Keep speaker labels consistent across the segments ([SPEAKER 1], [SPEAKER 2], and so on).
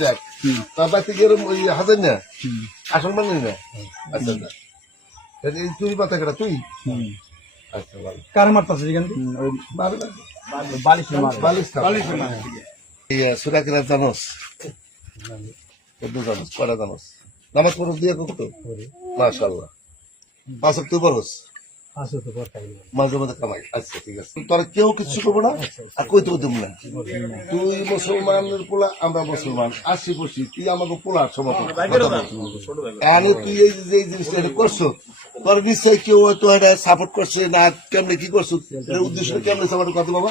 [SPEAKER 1] দেখ তার বাড়িতে গিয়ে ওই হাজার না আসল মানে না আচ্ছা আচ্ছা। তুই পাতা কেটা তুই? আচ্ছা
[SPEAKER 2] কার মারতাছে এখান বালিশ
[SPEAKER 1] বালিশ আহ, সুরা কিনা জানোস? কত জানোস কটা জানোস? নামাজ পড়স দিয়ে করতো মাশাল্লাহ পাঁচ তুই পড়স
[SPEAKER 2] আছে তো করতাই
[SPEAKER 1] মাঝে মাঝে কামাই। আচ্ছা ঠিক আছে। তোর কেউ কিছু করব না? আর কই তো দেবো না। তুই মুসলমানের পোলা আমরা মুসলমান। আসি বসি তুই আমাকে পোলার সমর্থন আমি তুই এই যে এই জিনিসটা এটা করছ? তোর নিশ্চয় কেউ হয়তো এটা সাপোর্ট করছে না কেমনে কি করছ? উদ্দেশ্য কেমনে সাপোর্ট করতে বাবা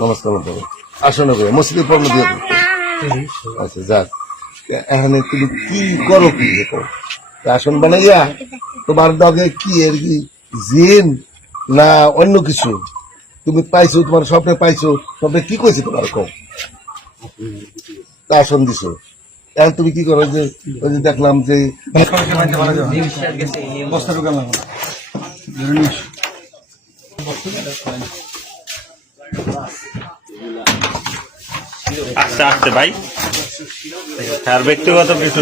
[SPEAKER 1] নমস্কার করো আসলে করে মসজিদে পড়ল দিয়ে। আচ্ছা যাক। এখানে তুমি কি করো, কি আসন বানাইয়া তোমার ডগে কি এর কি জিন না অন্য কিছু? তুমি পাইছো, তোমার স্বপ্নে পাইছো, স্বপ্নে কি কইছে তোমার কম আসন দিছো। এখন তুমি কি করো, যে ওই যে দেখলাম যে
[SPEAKER 3] আস্তে আস্তে ভাই। তার ব্যক্তিগত কিছু